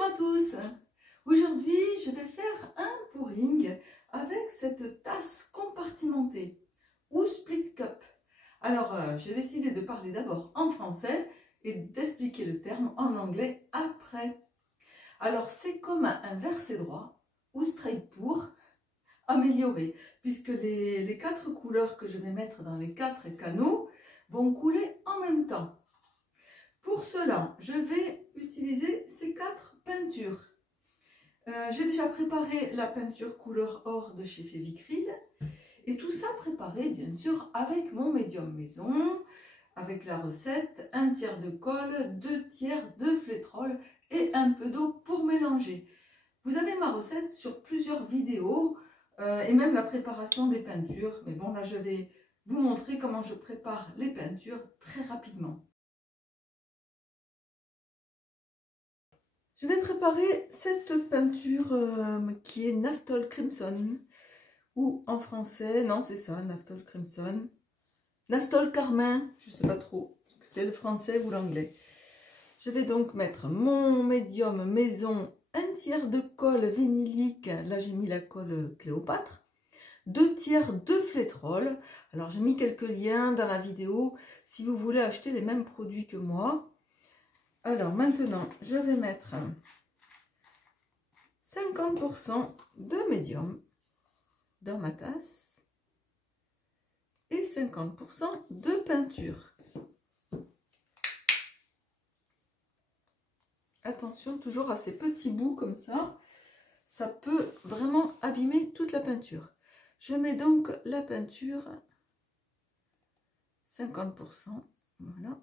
Bonjour à tous. Aujourd'hui, je vais faire un pouring avec cette tasse compartimentée ou split cup. Alors, j'ai décidé de parler d'abord en français et d'expliquer le terme en anglais après. Alors, c'est comme un verset droit ou straight pour amélioré, puisque les quatre couleurs que je vais mettre dans les quatre canaux vont couler en même temps. Pour cela, je vais utiliser ces quatre peintures. J'ai déjà préparé la peinture couleur or de chez Fevicril et tout ça préparé bien sûr avec mon médium maison, avec la recette 1/3 de colle, 2/3 de flétrole et un peu d'eau pour mélanger. Vous avez ma recette sur plusieurs vidéos et même la préparation des peintures. Mais bon, là je vais vous montrer comment je prépare les peintures très rapidement. Je vais préparer cette peinture qui est Naphthol Crimson, ou en français, non c'est ça, Naphthol Crimson, Naphthol Carmin, je ne sais pas trop, c'est le français ou l'anglais. Je vais donc mettre mon médium maison, 1/3 de colle vinylique, là j'ai mis la colle Cléopâtre, 2/3 de flétrole. Alors j'ai mis quelques liens dans la vidéo si vous voulez acheter les mêmes produits que moi. Alors maintenant, je vais mettre 50% de médium dans ma tasse et 50% de peinture. Attention toujours à ces petits bouts comme ça peut vraiment abîmer toute la peinture. Je mets donc la peinture 50%, voilà.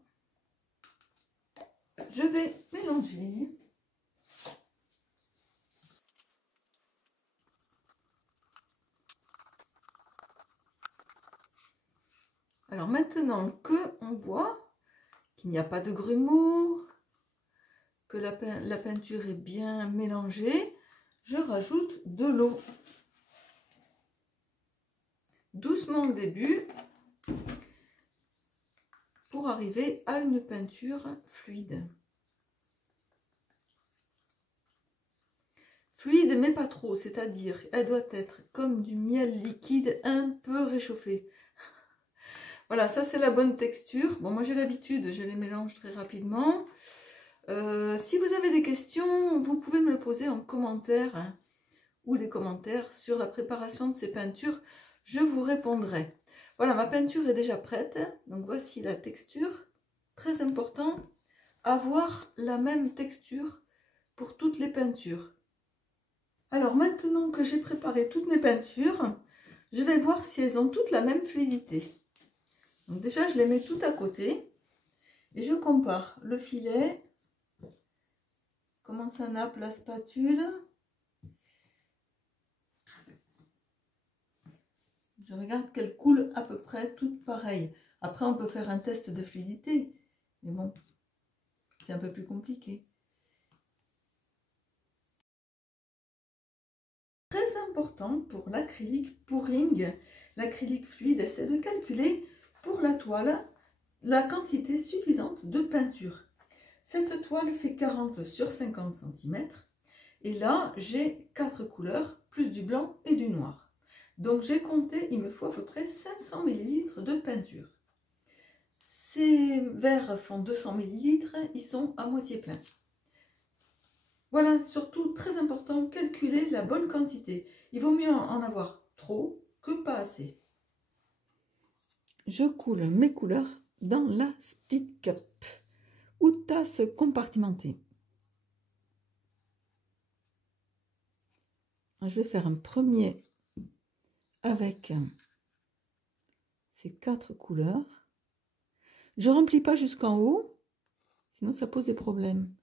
Je vais mélanger. Alors maintenant que on voit qu'il n'y a pas de grumeaux, que la peinture est bien mélangée, je rajoute de l'eau. Doucement au début pour arriver à une peinture fluide. Fluide mais pas trop, c'est-à-dire elle doit être comme du miel liquide un peu réchauffé. Voilà, ça c'est la bonne texture. Bon, moi j'ai l'habitude, je les mélange très rapidement. Si vous avez des questions, vous pouvez me le poser en commentaire hein, ou des commentaires sur la préparation de ces peintures. Je vous répondrai. Voilà, ma peinture est déjà prête. Donc voici la texture. Très important, avoir la même texture pour toutes les peintures. Alors maintenant que j'ai préparé toutes mes peintures, je vais voir si elles ont toutes la même fluidité. Donc déjà, je les mets tout à côté et je compare le filet, comment ça nappe la spatule. Je regarde qu'elles coulent à peu près toutes pareilles. Après, on peut faire un test de fluidité, mais bon, c'est un peu plus compliqué. Très important pour l'acrylique pouring, l'acrylique fluide, c'est de calculer pour la toile la quantité suffisante de peinture. Cette toile fait 40 sur 50 cm et là j'ai 4 couleurs plus du blanc et du noir. Donc j'ai compté, il me faut à peu près 500 ml de peinture. Ces verres font 200 ml, ils sont à moitié pleins. Voilà, surtout très important, calculer la bonne quantité. Il vaut mieux en avoir trop que pas assez. Je coule mes couleurs dans la split cup ou tasse compartimentée. Je vais faire un premier avec ces 4 couleurs. Je ne remplis pas jusqu'en haut, sinon ça pose des problèmes.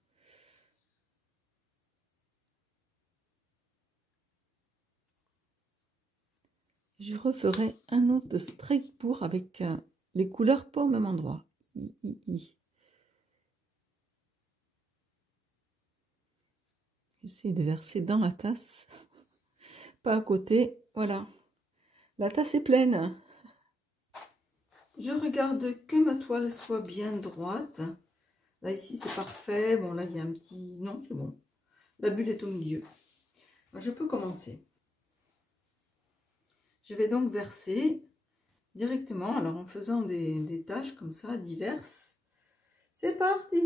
Je referai un autre straight pour avec les couleurs pas au même endroit. J'essaie de verser dans la tasse, pas à côté. Voilà, la tasse est pleine. Je regarde que ma toile soit bien droite. Là ici c'est parfait. Bon là il y a un petit... Non c'est bon. La bulle est au milieu. Je peux commencer. Je vais donc verser directement, alors en faisant des taches comme ça, diverses. C'est parti!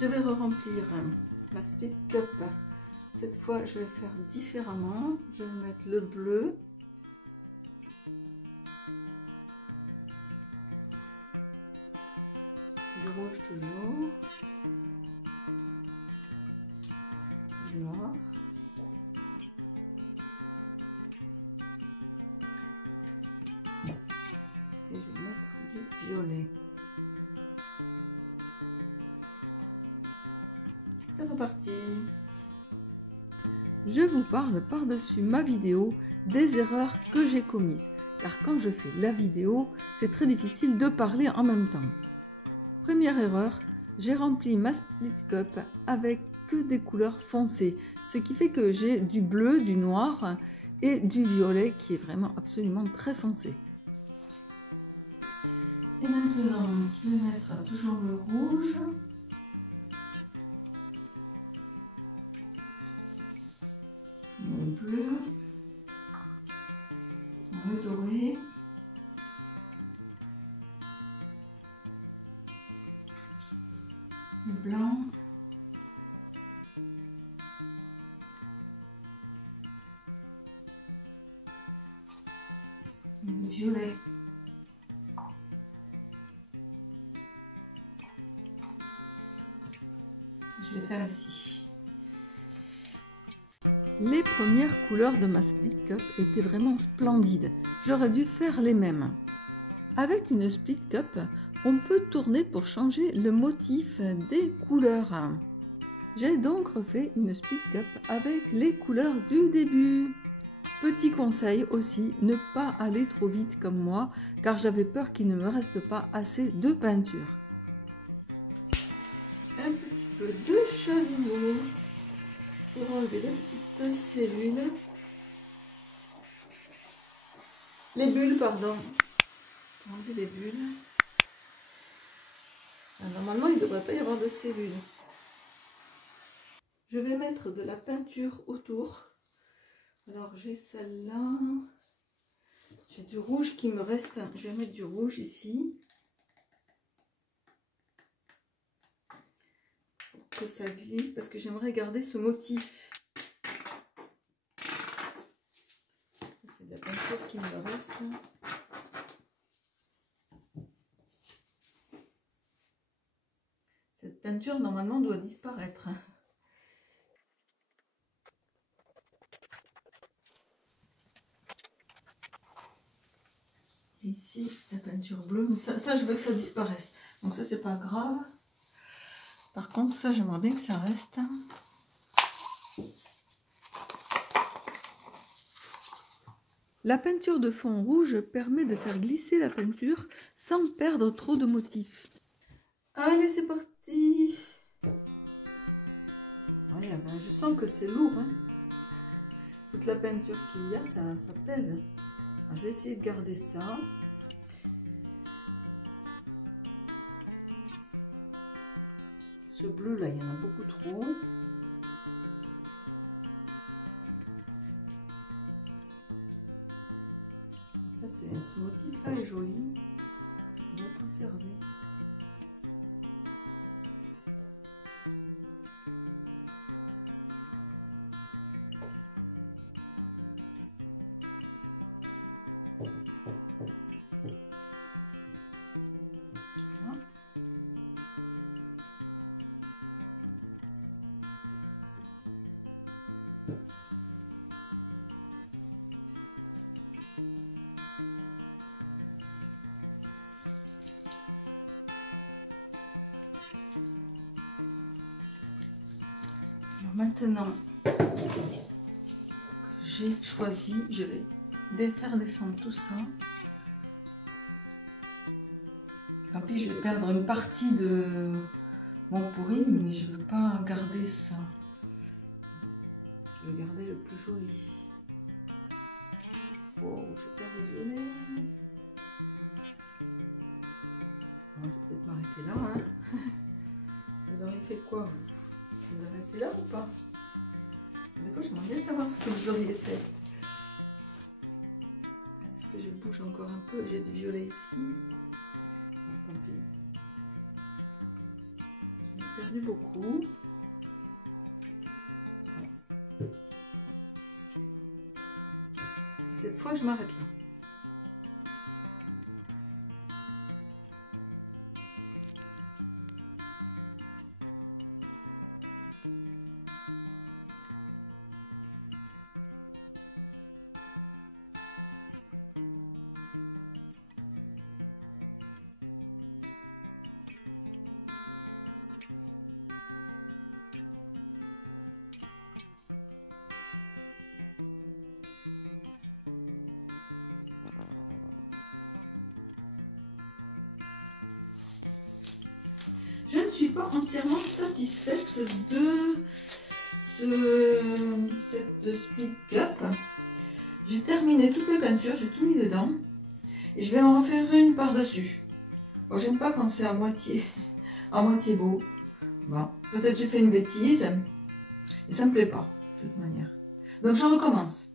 Je vais re-remplir ma split cup. Cette fois, je vais faire différemment. Je vais mettre le bleu. Du rouge toujours. Du noir. Et je vais mettre du violet. C'est reparti. Je vous parle par-dessus ma vidéo des erreurs que j'ai commises. Car quand je fais la vidéo, c'est très difficile de parler en même temps. Première erreur, j'ai rempli ma split cup avec que des couleurs foncées. Ce qui fait que j'ai du bleu, du noir et du violet qui est vraiment absolument très foncé. Et maintenant, je vais mettre toujours le rouge. Le bleu, le doré, le blanc, le violet, je vais faire ici. Les premières couleurs de ma split cup étaient vraiment splendides. J'aurais dû faire les mêmes. Avec une split cup, on peut tourner pour changer le motif des couleurs. J'ai donc refait une split cup avec les couleurs du début. Petit conseil aussi, ne pas aller trop vite comme moi, car j'avais peur qu'il ne me reste pas assez de peinture. Un petit peu de chalumeau pour enlever les petites cellules. Les bulles, pardon. Pour enlever les bulles. Normalement, il ne devrait pas y avoir de cellules. Je vais mettre de la peinture autour. Alors, j'ai celle-là. J'ai du rouge qui me reste. Je vais mettre du rouge ici. Pour que ça glisse, parce que j'aimerais garder ce motif. C'est de la peinture qui me reste. Cette peinture, normalement, doit disparaître. Ici, la peinture bleue. Mais ça, je veux que ça disparaisse. Donc ça, c'est pas grave. Par contre, ça, j'aimerais bien que ça reste. La peinture de fond rouge permet de faire glisser la peinture sans perdre trop de motifs. Allez, c'est parti. Ouais, ben, je sens que c'est lourd. Hein. Toute la peinture qu'il y a, ça pèse. Alors, je vais essayer de garder ça. Ce bleu là, il y en a beaucoup trop. Ça, ce motif là est joli. Je vais le conserver. Alors maintenant que j'ai choisi, je vais faire descendre tout ça. Tant pis, je vais perdre une partie de mon pourri, mais je ne veux pas garder ça. Je veux garder le plus joli. Oh, je perds le violet. Bon, je vais peut-être m'arrêter là. Hein. Vous auriez fait quoi, vous? Vous arrêtez là ou pas? Des fois, j'aimerais bien savoir ce que vous auriez fait. Est-ce que je bouge encore un peu? J'ai du violet ici. Bon, tant pis. J'ai perdu beaucoup. Voilà. Et cette fois, je m'arrête là. Je ne suis pas entièrement satisfaite de cette split cup. J'ai terminé toutes les peintures, j'ai tout mis dedans. Et je vais en refaire une par-dessus. Bon, j'aime pas quand c'est à moitié beau. Bon, peut-être j'ai fait une bêtise. Et ça me plaît pas, de toute manière. Donc je recommence.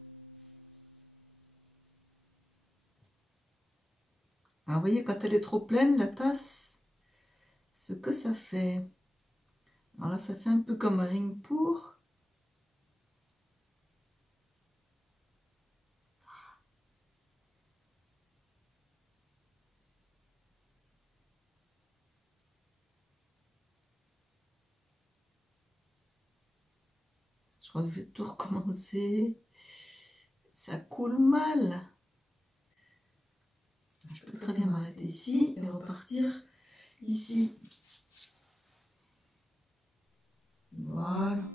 Alors, vous voyez, quand elle est trop pleine, la tasse, ce que ça fait. Alors là, ça fait un peu comme un ring pour. Je crois que je vais tout recommencer. Ça coule mal. Je peux très bien m'arrêter ici et repartir ici. Voilà.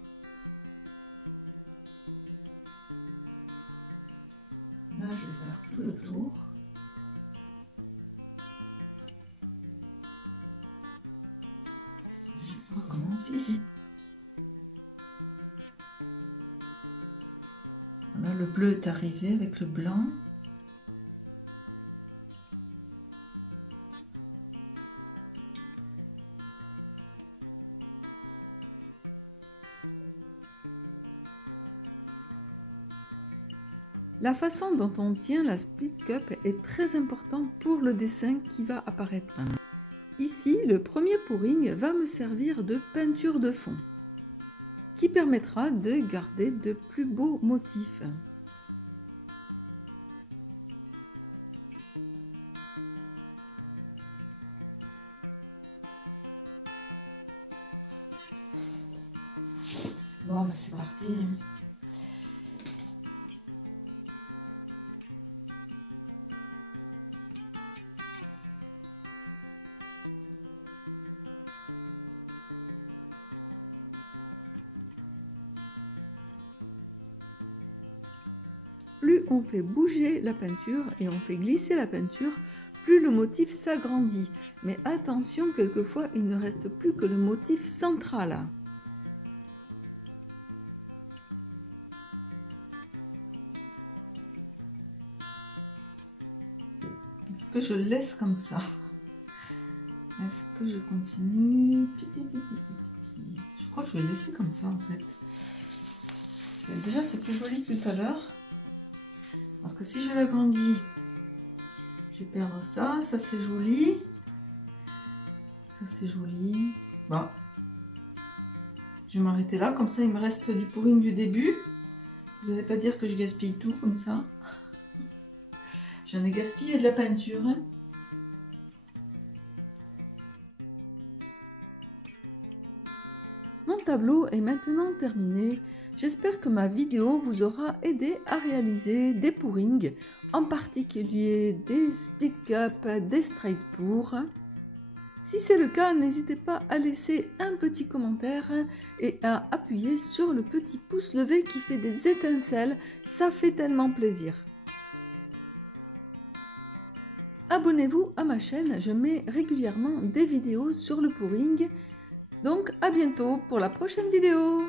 Là, je vais faire tout le tour. Je recommence ici. Là, le bleu est arrivé avec le blanc. La façon dont on tient la split cup est très importante pour le dessin qui va apparaître. Ici, le premier pouring va me servir de peinture de fond, qui permettra de garder de plus beaux motifs. Bon, bah c'est parti. Plus on fait bouger la peinture et on fait glisser la peinture, plus le motif s'agrandit. Mais attention, quelquefois, il ne reste plus que le motif central. Est-ce que je laisse comme ça? Est-ce que je continue? Je crois que je vais laisser comme ça en fait. Déjà, c'est plus joli que tout à l'heure. Parce que si je l'agrandis, je vais perdre ça. Ça, c'est joli. Ça, c'est joli. Bon. Je vais m'arrêter là. Comme ça, il me reste du pouring du début. Vous n'allez pas dire que je gaspille tout comme ça. J'en ai gaspillé de la peinture. Hein. Mon tableau est maintenant terminé. J'espère que ma vidéo vous aura aidé à réaliser des pourrings, en particulier des split cup, des straight pour. Si c'est le cas, n'hésitez pas à laisser un petit commentaire et à appuyer sur le petit pouce levé qui fait des étincelles, ça fait tellement plaisir. Abonnez-vous à ma chaîne, je mets régulièrement des vidéos sur le pouring. Donc à bientôt pour la prochaine vidéo.